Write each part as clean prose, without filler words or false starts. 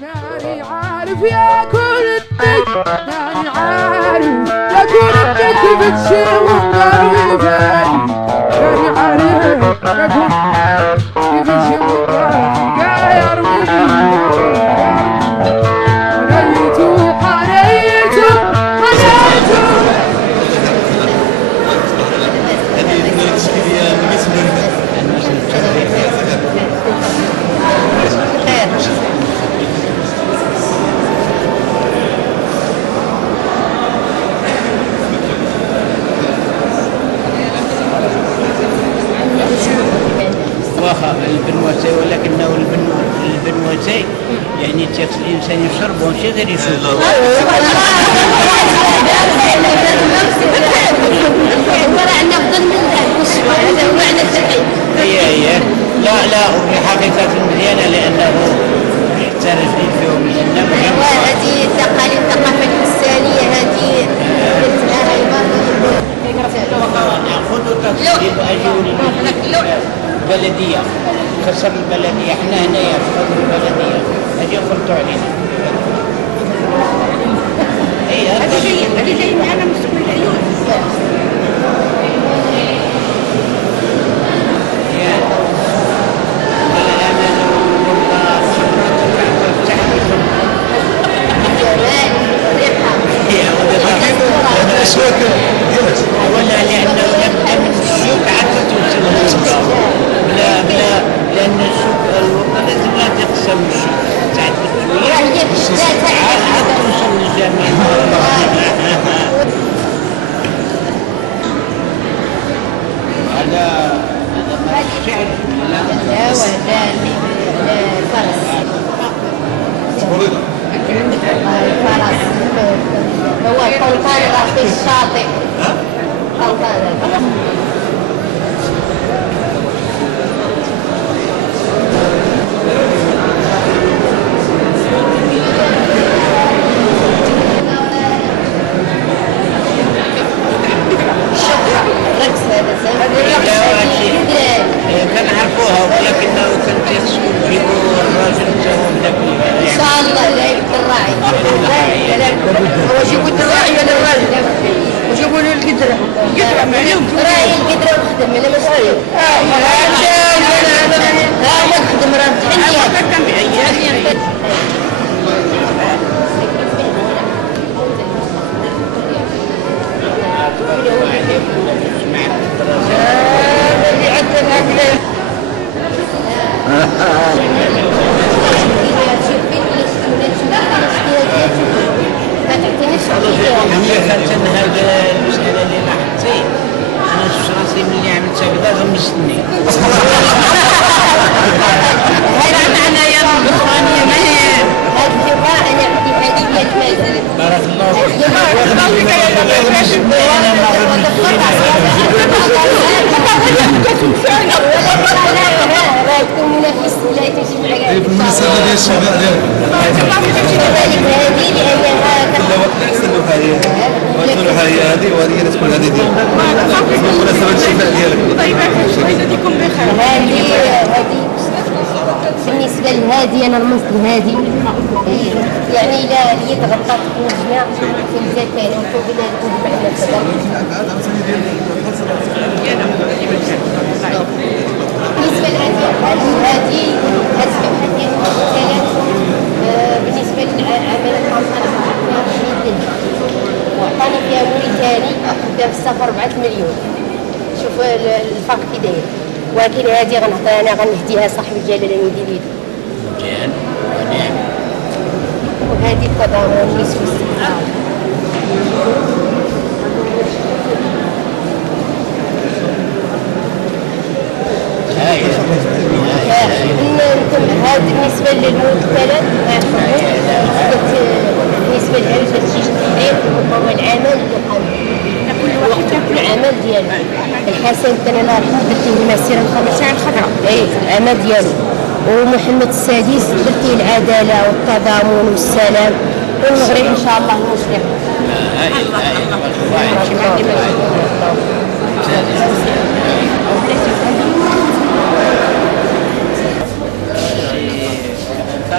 ماني عارف يا كنتك، ماني عارف يا كنتك بتشوف قلبي فاني، ماني عارف يا كنتك بتشوف قلبي غير مني. حنيتو حنيتو حنيتو البنوتي، ولكنه البنوتي يعني تيخص الانسان يشرب وماشي غير يشرب. هي لا وفي حقيقة مزيانة لأنه يحترف فيهم الجنة. هذه التقاليد الثقافة الإنسانية هذه ناخذ تقسيم أجول البلدية، كسر البلدية، احنا هنايا في قبر البلدية هذه يفرطوا علينا. هذه جاي معنا من سوق العيون. ولا لأنه يبدأ من السوق حتى توصل للسوق. لأن السوق الوطن لازم لا تقسم السوق. تعدد شوية حتى توصل للجميع. هذا شعر. لا وهذا الفرس. الفرس هو القنطرة في الشاطئ. قنطرة. كنعرفوها ولكنه كنت يخصو يجيبوا الراجل تاعهم ذاك ان شاء الله لا يبقى الراعي. هو جيبوا الراعي ولا الراجل؟ وجيبوا له القدره معلوم راعي القدره وخدم انا مسؤول. ما نخدم راه تحني اللي عندنا هكذا. هذا المسألة اللي لاحظتي أنا شفت راسي ملي عملت هكذا غمستني. هذا معنا يا رب الثانية ما هي هذه الجراء أنا عندي هذه المازلة. بارك الله فيك. بالمناسبة ديال الشباب ديالك هذه وهذه هي تكون هذه ديالك بمناسبة الشفاء ديالك. بالنسبة لهذه أنا رمزت لهذه يعني إلى يتغطى تكون جماع في الزكاة وفوق ذلك بعد الصدر. بالنسبة لهذه بالنسبة للعمل الحصانة وعطاني فيها موريتاني أخذها في السفر 4 مليون. شوف الفرق كي داير. ولكن هذه غنعطيها أنا غنهديها صاحب الجلالة المديرية. مزيان ونعم. وهذه التضامن نسوي الاستقرار. هذا بالنسبة للمدخلات بالنسبة للعرس الشيش الكبير هو العمل اللي قام كل عمل ديالو. الحسن انا درتيه المسيرة الخضراء اي العمل ديالو. ومحمد السادس درتيه العدالة والتضامن والسلام والمغرب ان شاء الله مسلم.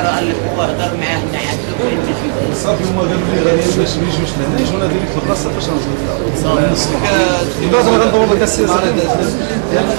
راه اللي هو هضر معاه هنا حتى وين مشي صافي هما قالوا لي غادي باش ما يجوش لهنا يجونا ديريكت في البلاصه فاش غنوصلوا صافي لازم غندور لك السياسه ديال